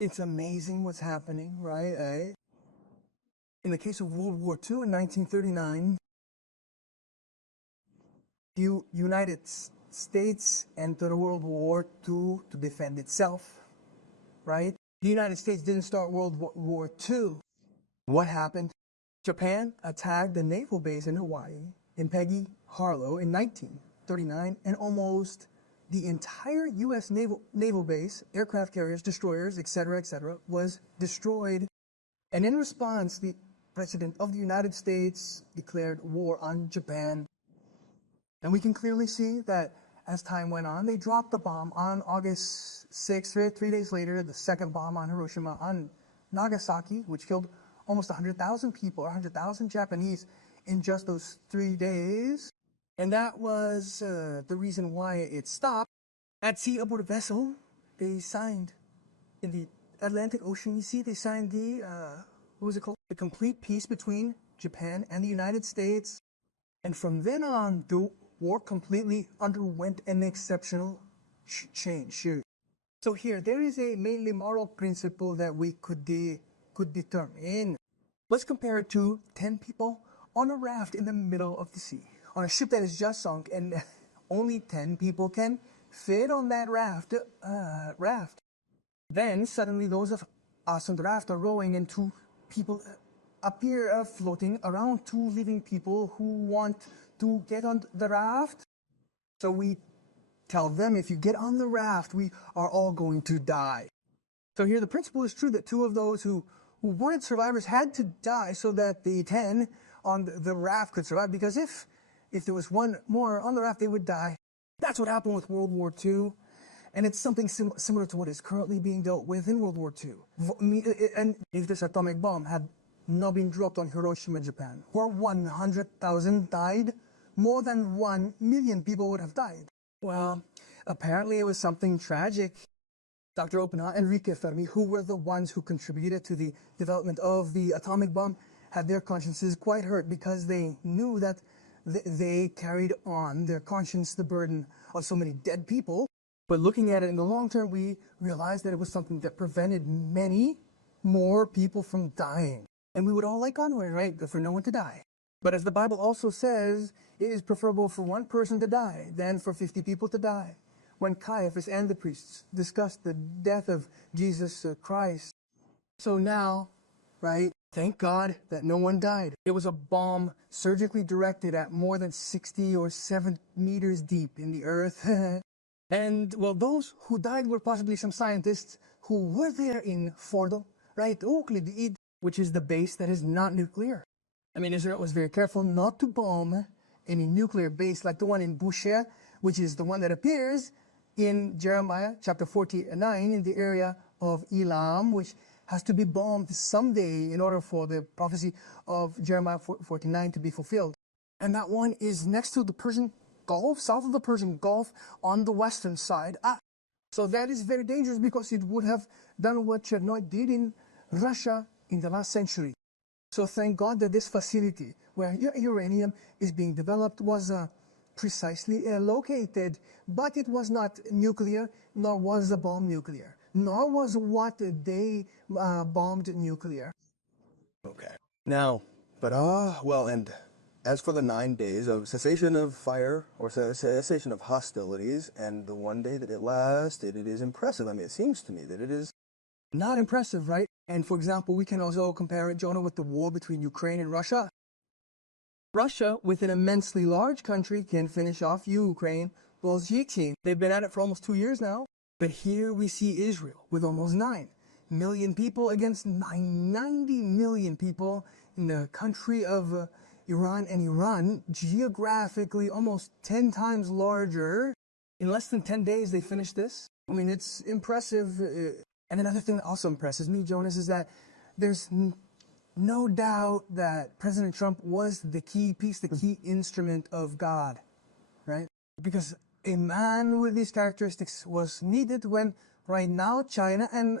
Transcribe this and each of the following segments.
It's amazing what's happening, right? In the case of World War II in 1939, the United States entered World War II to defend itself, right? The United States didn't start World War II. What happened? Japan attacked the naval base in Hawaii, in Peggy Harlow, in 1939, and almost the entire U.S. naval base, aircraft carriers, destroyers, etc., was destroyed. And in response, the President of the United States declared war on Japan. And we can clearly see that as time went on, they dropped the bomb on August 6th, 3 days later, the second bomb on Hiroshima, on Nagasaki, which killed almost 100,000 people, 100,000 Japanese in just those 3 days. And that was the reason why it stopped. At sea aboard a vessel, they signed, in the Atlantic Ocean, you see, they signed the, what was it called? The complete peace between Japan and the United States. And from then on, the war completely underwent an exceptional change. So here, there is a mainly moral principle that we could determine. Let's compare it to 10 people on a raft in the middle of the sea, on a ship that is just sunk, and only 10 people can fit on that raft. Then suddenly those of us on the raft are rowing, and two people appear floating around, two living people who want to get on the raft. So we tell them, if you get on the raft, we are all going to die. So here the principle is true that two of those who weren't survivors had to die so that the 10 on the raft could survive, because if there was one more on the raft, they would die. That's what happened with World War II, and it's something similar to what is currently being dealt with in World War II. And if this atomic bomb had not been dropped on Hiroshima, Japan, where 100,000 died, more than 1 million people would have died. Well, apparently it was something tragic. Dr. Oppenheimer and Enrique Fermi, who were the ones who contributed to the development of the atomic bomb, had their consciences quite hurt because they knew that they carried on their conscience the burden of so many dead people. But looking at it in the long term, we realized that it was something that prevented many more people from dying. And we would all like onward, right? For no one to die. But as the Bible also says, it is preferable for one person to die than for 50 people to die. When Caiaphas and the priests discussed the death of Jesus Christ. So now, right, thank God that no one died. It was a bomb surgically directed at more than 60 or 7 meters deep in the earth. And, well, those who died were possibly some scientists who were there in Fordo, right, Euclid, which is the base that is not nuclear. I mean, Israel was very careful not to bomb any nuclear base like the one in Bushehr, which is the one that appears in Jeremiah chapter 49 in the area of Elam, which has to be bombed someday in order for the prophecy of Jeremiah 49 to be fulfilled. And that one is next to the Persian Gulf, south of the Persian Gulf, on the western side. So that is very dangerous because it would have done what Chernobyl did in Russia in the last century. So thank God that this facility where uranium is being developed was precisely located, but it was not nuclear, nor was the bomb nuclear, nor was what they bombed nuclear. Okay. Now, but and as for the 9 days of cessation of fire or cessation of hostilities, and the 1 day that it lasted, it is impressive. I mean, it seems to me that it is not impressive, right? And for example, we can also compare it, Jonah, with the war between Ukraine and Russia. Russia, with an immensely large country, can finish off Ukraine. Well, they've been at it for almost 2 years now. But here we see Israel with almost 9 million people against 90 million people in the country of Iran. And Iran, geographically almost 10 times larger. In less than 10 days, they finished this. I mean, it's impressive. And another thing that also impresses me, Jonas, is that there's no doubt that President Trump was the key piece, the key instrument of God, right? Because a man with these characteristics was needed when right now China and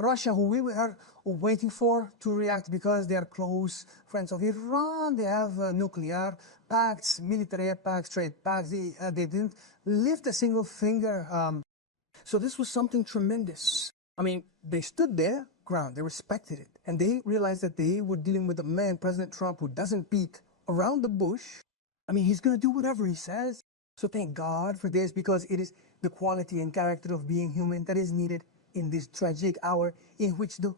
Russia, who we are waiting for to react because they are close friends of Iran, they have nuclear pacts, military pacts, trade pacts, they didn't lift a single finger. So this was something tremendous. I mean, they stood their ground, they respected it, and they realized that they were dealing with a man, President Trump, who doesn't beat around the bush. I mean, he's going to do whatever he says. So thank God for this, because it is the quality and character of being human that is needed in this tragic hour in which the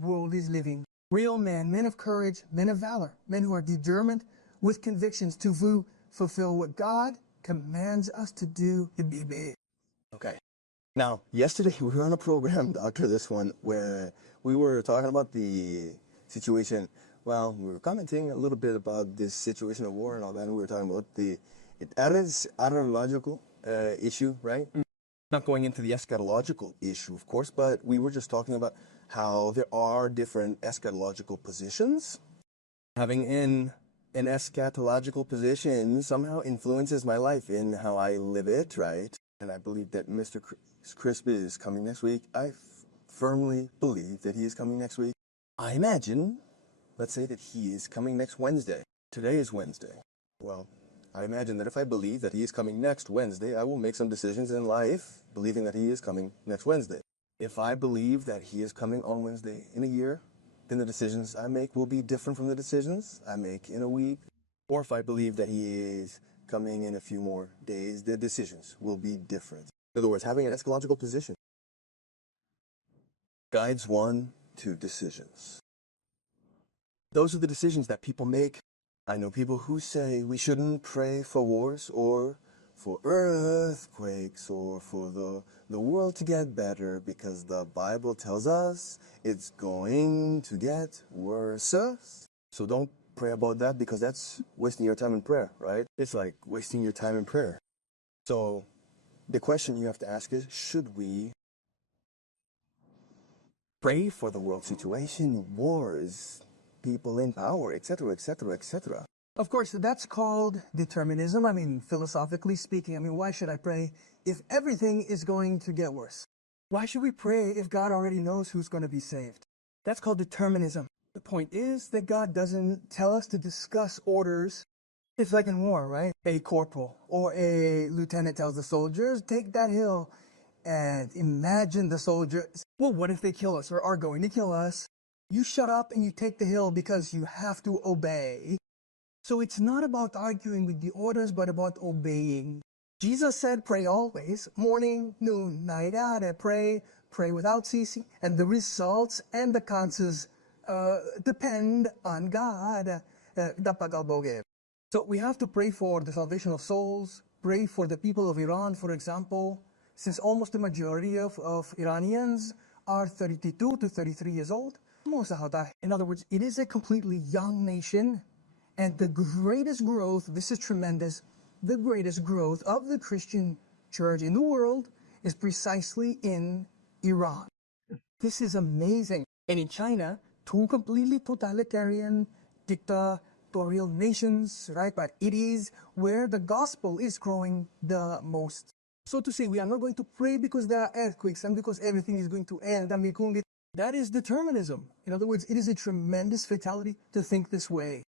world is living. Real men of courage, men of valor, men who are determined with convictions to fulfill what God commands us to do. Okay. Now, yesterday we were on a program, Doctor, this one, where we were talking about the situation. Well, we were commenting a little bit about this situation of war and all that, and we were talking about the eschatological issue, right? Not going into the eschatological issue, of course, but we were just talking about how there are different eschatological positions. Having an eschatological position somehow influences my life in how I live it, right? And I believe that Mr. Crisp is coming next week. I firmly believe that he is coming next week. I imagine, let's say that he is coming next Wednesday. Today is Wednesday. Well, I imagine that if I believe that he is coming next Wednesday, I will make some decisions in life believing that he is coming next Wednesday. If I believe that he is coming on Wednesday in a year, then the decisions I make will be different from the decisions I make in a week. Or if I believe that he is coming in a few more days, the decisions will be different. In other words, having an eschatological position guides one to decisions. Those are the decisions that people make. I know people who say we shouldn't pray for wars or for earthquakes or for the world to get better because the Bible tells us it's going to get worse. So don't pray about that because that's wasting your time in prayer, right? It's like wasting your time in prayer. So the question you have to ask is, should we pray for the world situation, wars, people in power, etc., etc., etc.? Of course, that's called determinism. I mean, philosophically speaking, I mean, why should I pray if everything is going to get worse? Why should we pray if God already knows who's going to be saved? That's called determinism. The point is that God doesn't tell us to discuss orders. It's like in war, right? A corporal or a lieutenant tells the soldiers, take that hill. And imagine the soldiers, well, what if they kill us or are going to kill us? You shut up and you take the hill because you have to obey. So it's not about arguing with the orders, but about obeying. Jesus said, pray always, morning, noon, night, pray without ceasing. And the results and the consequences depend on God. So we have to pray for the salvation of souls, pray for the people of Iran, for example, since almost the majority of Iranians are 32 to 33 years old. In other words, it is a completely young nation, and the greatest growth, this is tremendous, the greatest growth of the Christian church in the world is precisely in Iran. This is amazing. And in China, two completely totalitarian, dictatorial nations, right? But it is where the gospel is growing the most. So to say we are not going to pray because there are earthquakes and because everything is going to end, that is determinism. In other words, it is a tremendous fatality to think this way.